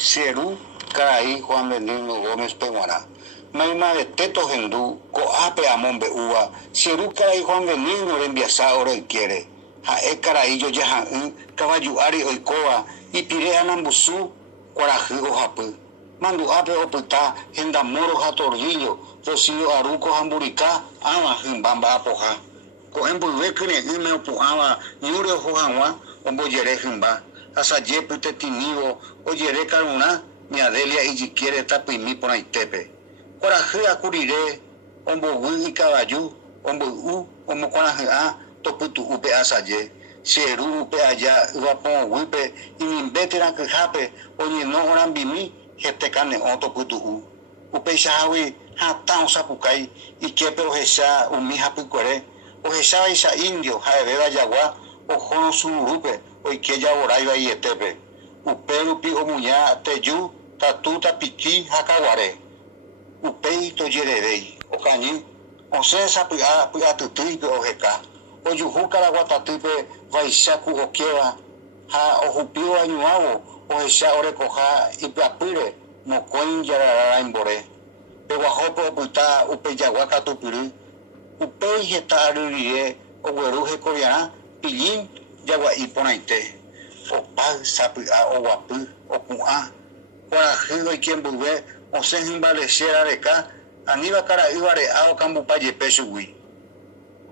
Cerú, Caraí, Juan Benigno Gómez Peguará. Maima de Teto Gendú, Coape Amón Beúa, Cerú, Caraí, Juan Benigno, Rembiasá, Ora y Quiere. Jae Caraí, yo ya Caballuari, Oicoa, y Pire Anambusú, Cuarají, Ojapú. Manduape, Oputá, Gendamoro, Jatorguillo, Rocío, Aruco, Jamburicá, Ama, Jimbamba, Apoja. Coembuve, Kine, Opuama, Ñure, Ojojanwa, Omboyere, Jimba. Asaye pute tinivo, oyere caruna, mi adelia y si quiere tapimi por aitepe. Coraje acurire, ombo y caballo, ombo como coraje a, toputu upe asaye, seru upe allá, guapon wipe, y mi veteran que jape, oye no oran bimi, jete cane oto putu upe shawi, hatan sapukai, y que pero esa, umi japicuere, o esa isa indio, jaebeba yagua, o jono surupe, hoy que ya boraiba y etepe. Uperupi o muña teyu, tatuta piqui, jacaguare. Upei to yererei, o cañi, o cesa pia tutuipe o jeca. O yujuca la guatatuipe, vaisaku o queva, ha o jupio añuavo, o esa orecoja y piapire, no coin yarara en bore. Peguajopo o puta, upe yaguaca tupiri, upei jeta arurie, o gueruje coreana, pillín, yagua y ponaite. O pag sapi a o guapu o cua. Corajido y quien buve, o se embalecera de acá, aniba cara ibare a o cambupaye pesugui.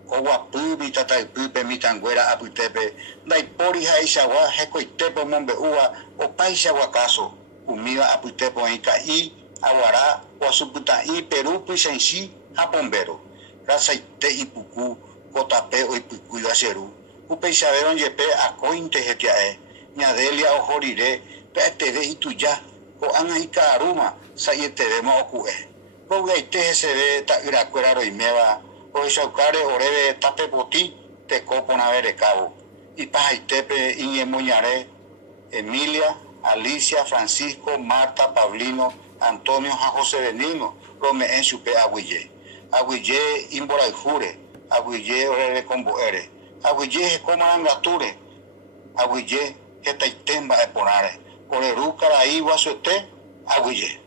O guapu vitata y pipe mitanguera aputepe, dai pori jaisagua, hecoitepo mombe ua, o paisagua caso, umiva aputepo en caí, aguará, o asuputa y Perú, pisensi, japombero. Rasaite y pucu, cotape o y pucu y acerú. Upe saberon yepe a cointe getiae, ñadelia o jorire, petere y tuya, o ana y caruma, sayete mo ocue. O gaite se ve ta iracuera y meva, o esaucare orebe tape poti, te copona ver cabo. Y pajaitepe y muñare, Emilia, Alicia, Francisco, Marta, Pablino, Antonio, José Benigno, Rome en supe aguille. Aguille imbora y jure, aguille orebe combo ere. Aguille como angature, aguille que taitemba eponare, por el ruca la igua suete, aguille.